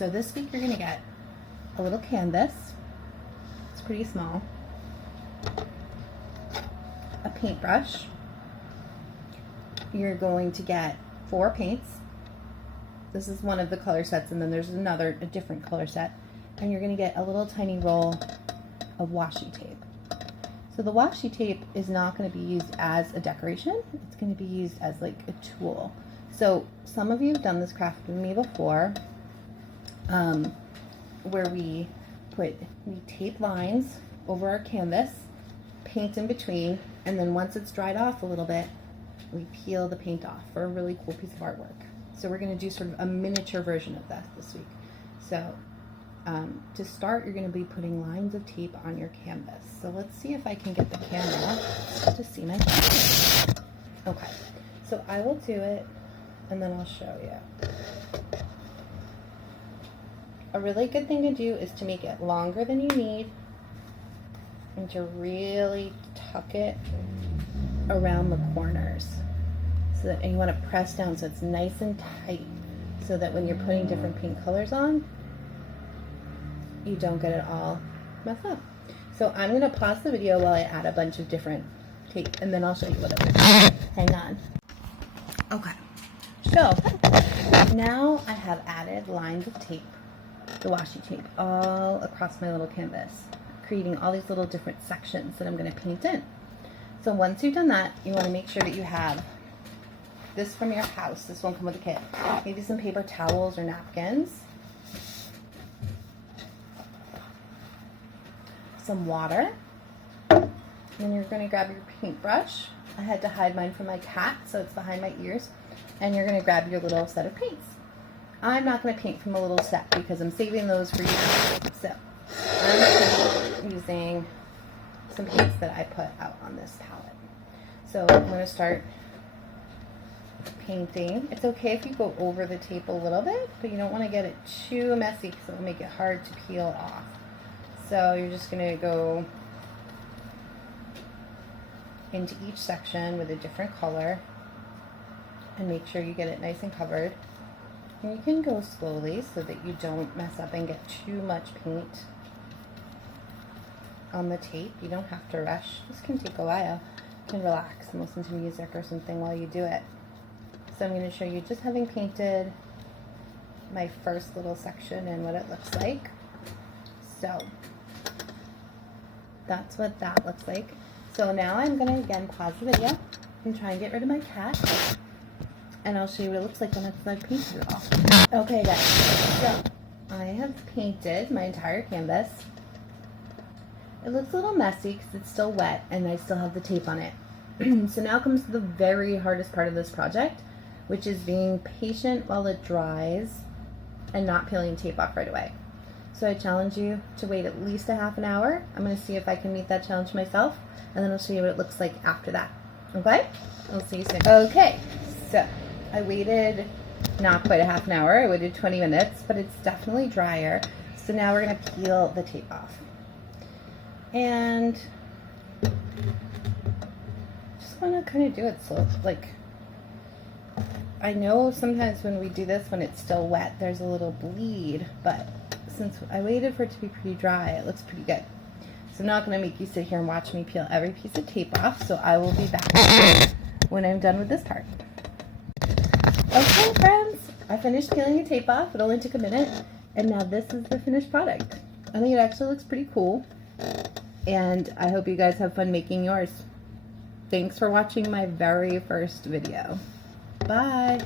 So this week you're going to get a little canvas. It's pretty small. A paintbrush. You're going to get 4 paints. This is one of the color sets, and then there's a different color set. And you're going to get a little tiny roll of washi tape. So the washi tape is not going to be used as a decoration. It's going to be used as like a tool. So some of you have done this craft with me before, where we tape lines over our canvas, paint in between, and then once it's dried off a little bit, we peel the paint off for a really cool piece of artwork. So we're going to do sort of a miniature version of that this week. So to start, you're going to be putting lines of tape on your canvas. So let's see if I can get the camera to see my canvas. Okay, so I will do it and then I'll show you. A really good thing to do is to make it longer than you need and to really tuck it around the corners. So that, and you want to press down so it's nice and tight so that when you're putting different paint colors on, you don't get it all messed up. So I'm going to pause the video while I add a bunch of different tape, and then I'll show you what it is. Hang on. Okay. So now I have added lines of tape, the washi tape, all across my little canvas, creating all these little different sections that I'm going to paint in. So once you've done that, you want to make sure that you have this from your house. This won't come with a kit. Maybe some paper towels or napkins. Some water. And then you're going to grab your paintbrush. I had to hide mine from my cat, so it's behind my ears. And you're going to grab your little set of paints. I'm not going to paint from a little set because I'm saving those for you. So I'm using some paints that I put out on this palette. So I'm going to start painting. It's okay if you go over the tape a little bit, but you don't want to get it too messy because it'll make it hard to peel off. So you're just going to go into each section with a different color and make sure you get it nice and covered. And you can go slowly so that you don't mess up and get too much paint on the tape. You don't have to rush. This can take a while. You can relax and listen to music or something while you do it. So I'm going to show you just having painted my first little section and what it looks like. So that's what that looks like. So now I'm going to again pause the video and try and get rid of my cat. And I'll show you what it looks like when I've painted it all. Okay guys, so I have painted my entire canvas. It looks a little messy because it's still wet and I still have the tape on it. So now comes the very hardest part of this project, which is being patient while it dries and not peeling tape off right away. So I challenge you to wait at least a half an hour. I'm going to see if I can meet that challenge myself, and then I'll show you what it looks like after that. Okay? I'll see you soon. Okay, so I waited not quite a half an hour. I waited 20 minutes, but it's definitely drier. So now we're going to peel the tape off. And just want to kind of do it slow. Like, I know sometimes when we do this, when it's still wet, there's a little bleed, but since I waited for it to be pretty dry, it looks pretty good. So I'm not going to make you sit here and watch me peel every piece of tape off, so I will be back when I'm done with this part. Okay, friends, I finished peeling the tape off. It only took a minute, and now this is the finished product. I think it actually looks pretty cool, and I hope you guys have fun making yours. Thanks for watching my very first video. Bye!